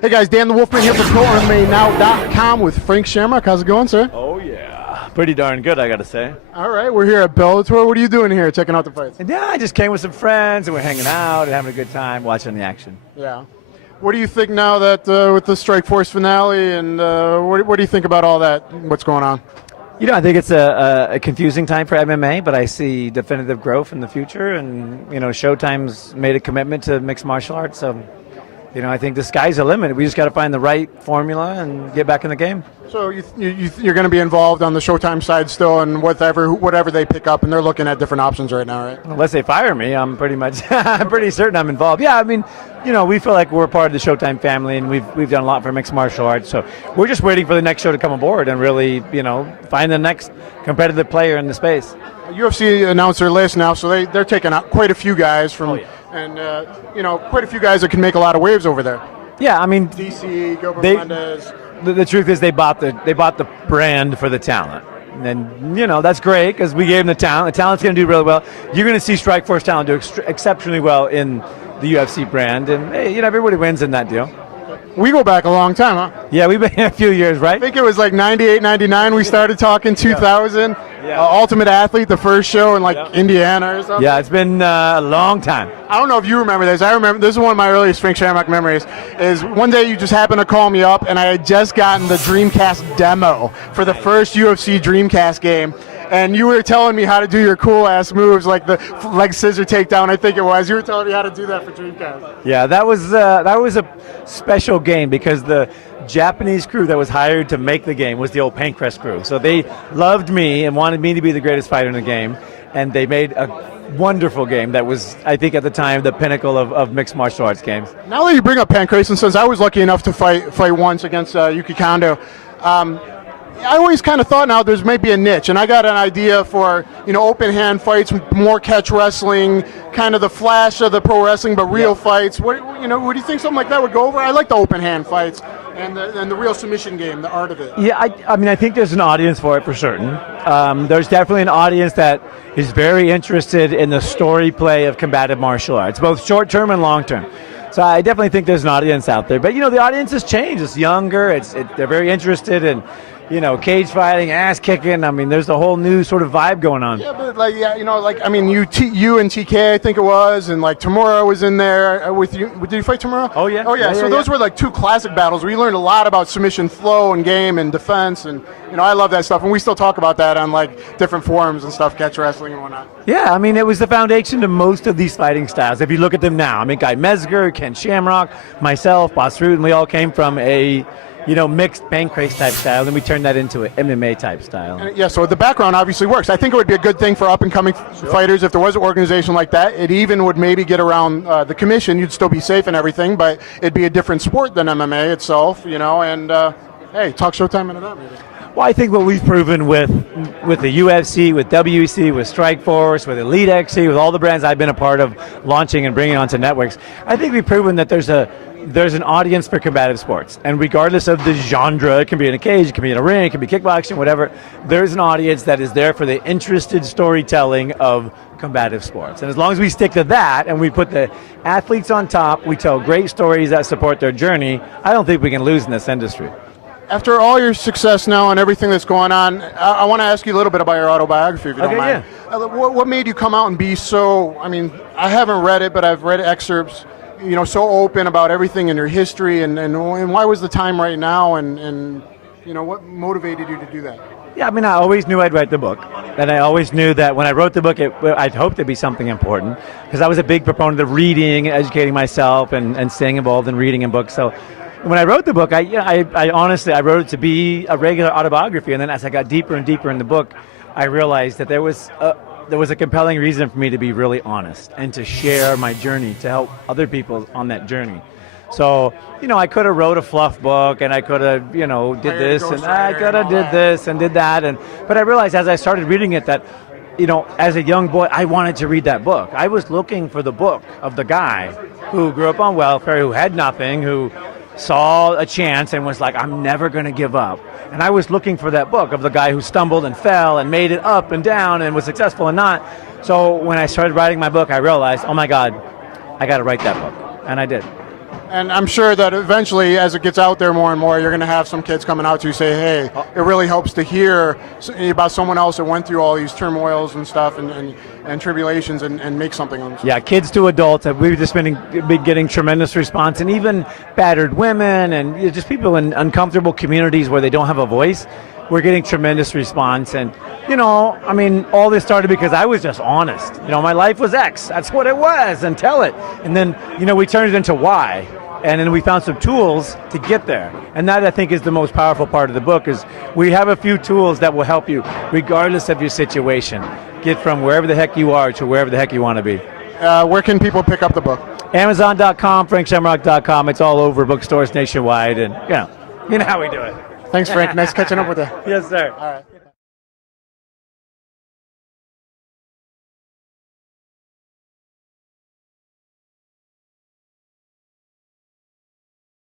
Hey guys, Dan The Wolfman here from ProMMANow.com with Frank Shamrock. How's it going, sir? Oh yeah, pretty darn good, I gotta say. All right, we're here at Bellator. What are you doing here, checking out the fights? And yeah, I just came with some friends and we're hanging out and having a good time watching the action. Yeah. What do you think now that with the Strikeforce finale, and what do you think about all that? What's going on? You know, I think it's a confusing time for MMA, but I see definitive growth in the future. And you know, Showtime's made a commitment to mixed martial arts, so you know, I think the sky's the limit. We just got to find the right formula and get back in the game. So you're going to be involved on the Showtime side still, and whatever they pick up, and they're looking at different options right now, right? Unless they fire me, I'm pretty certain I'm involved. Yeah, I mean, you know, we feel like we're part of the Showtime family, and we've done a lot for mixed martial arts. So we're just waiting for the next show to come aboard and really, you know, find the next competitive player in the space. UFC announced their list now, so they're taking out quite a few guys from. Oh, yeah. And, you know, quite a few guys that can make a lot of waves over there. Yeah, I mean, DC, Gilbert Melendez. The truth is they bought the brand for the talent. And, you know, that's great because we gave them the talent. The talent's going to do really well. You're going to see Strikeforce talent do exceptionally well in the UFC brand. And, hey, you know, everybody wins in that deal. We go back a long time, huh? Yeah, we've been here a few years, right? I think it was like 98, 99 we started talking, 2000. Yeah. Ultimate Athlete, the first show in Indiana or something. Yeah, it's been a long time. I don't know if you remember this. I remember, this is one of my earliest Frank Shamrock memories, is one day you just happened to call me up and I had just gotten the Dreamcast demo for the first UFC Dreamcast game. And you were telling me how to do your cool-ass moves, like the leg scissor takedown, I think it was. You were telling me how to do that for Dreamcast. Yeah, that was a special game because the Japanese crew that was hired to make the game was the old Pancrest crew. So they loved me and wanted me to be the greatest fighter in the game, and they made a wonderful game that was, I think, at the time, the pinnacle of mixed martial arts games. Now that you bring up Pancrase, and since I was lucky enough to fight once against Yuki Kondo, I always kind of thought now there's maybe a niche, and I got an idea for, you know, open hand fights, more catch wrestling, kind of the flash of the pro wrestling, but real fights. What do you think something like that would go over? I like the open hand fights and the real submission game, the art of it. Yeah, I mean, I think there's an audience for it for certain. There's definitely an audience that is very interested in the story play of combative martial arts, both short term and long term. So I definitely think there's an audience out there. But, you know, the audience has changed. It's younger. They're very interested in, you know, cage fighting, ass kicking. I mean, there's a whole new sort of vibe going on. Yeah, but you and TK, I think it was, and like Tamura was in there with you. Did you fight Tamura? Oh yeah. So those were like two classic battles where you learned a lot about submission flow and game and defense, and you know, I love that stuff, and we still talk about that on like different forums and stuff, catch wrestling and whatnot. Yeah, I mean, it was the foundation to most of these fighting styles. If you look at them now, I mean, Guy Mesger, Ken Shamrock, myself, Boss Ruud, and we all came from a, you know, mixed Pancrase type style, and we turned that into an MMA type style. Yeah, so the background obviously works. I think it would be a good thing for up-and-coming fighters if there was an organization like that. It even would maybe get around the commission. You'd still be safe and everything, but it'd be a different sport than MMA itself, you know, and hey, talk Showtime into that maybe. Well, I think what we've proven with the UFC, with WEC, with Strikeforce, with Elite XC, with all the brands I've been a part of launching and bringing onto networks, I think we've proven that there's an audience for combative sports. And regardless of the genre, it can be in a cage, it can be in a ring, it can be kickboxing, whatever, there's an audience that is there for the interested storytelling of combative sports. And as long as we stick to that and we put the athletes on top, we tell great stories that support their journey, I don't think we can lose in this industry. After all your success now and everything that's going on, I want to ask you a little bit about your autobiography, if you don't mind. Yeah. What made you come out and be so, I mean, I haven't read it, but I've read excerpts, you know, so open about everything in your history, and why was the time right now, and you know, what motivated you to do that? Yeah, I mean, I always knew I'd write the book, and I always knew that when I wrote the book, I'd hoped it'd be something important, because I was a big proponent of reading, educating myself, and staying involved in reading and books. So when I wrote the book, I honestly, I wrote it to be a regular autobiography, and then as I got deeper and deeper in the book, I realized that there was a compelling reason for me to be really honest and to share my journey to help other people on that journey. So, you know, I could have wrote a fluff book, and I could have, you know, did this, and I could have did this and did that, but I realized as I started reading it that, you know, as a young boy, I wanted to read that book. I was looking for the book of the guy who grew up on welfare, who had nothing, who saw a chance and was like, I'm never going to give up. And I was looking for that book of the guy who stumbled and fell and made it up and down and was successful and not. So when I started writing my book, I realized, oh my God, I got to write that book. And I did. And I'm sure that eventually, as it gets out there more and more, you're going to have some kids coming out to you say, hey, it really helps to hear about someone else that went through all these turmoils and stuff and tribulations and make something of them. Yeah, kids to adults. We've just been getting tremendous response, and even battered women and just people in uncomfortable communities where they don't have a voice. We're getting tremendous response. And, I mean, all this started because I was just honest. My life was X. That's what it was, and tell it. And then, we turned it into Y. And then we found some tools to get there. And that, I think, is the most powerful part of the book, is we have a few tools that will help you, regardless of your situation, get from wherever the heck you are to wherever the heck you want to be. Where can people pick up the book? Amazon.com, FrankShamrock.com. It's all over bookstores nationwide. And, you know how we do it. Thanks, Frank. Nice catching up with you. Yes, sir. All right.